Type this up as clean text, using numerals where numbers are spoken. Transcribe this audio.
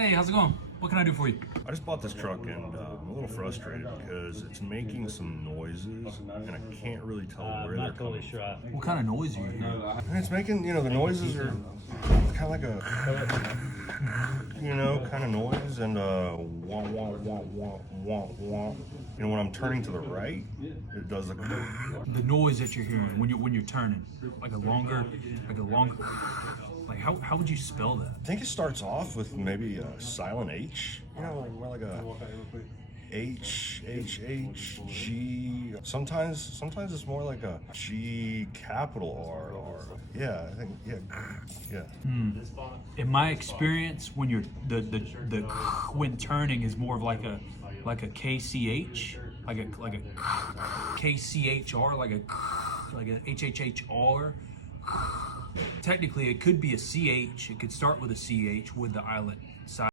Hey, how's it going? What can I do for you? I just bought this truck and I'm a little frustrated because it's making some noises and I can't really tell where they're coming from. What kind of noise are you hearing? And it's making, the noises are kind of like a, kind of noise and wah, wah, wah, wah, wah, wah. When I'm turning to the right, it does like The noise that you're hearing when you're turning, like a longer, like how would you spell that? I think it starts off with maybe a silent H, more like a H, H, H, G. Sometimes it's more like a G capital R, or yeah, I think, yeah. In my experience, when you're the when turning is more of like a KCH, like a KCHR, like a HHHR. Technically, it could be a CH. It could start with a CH with the eyelet side.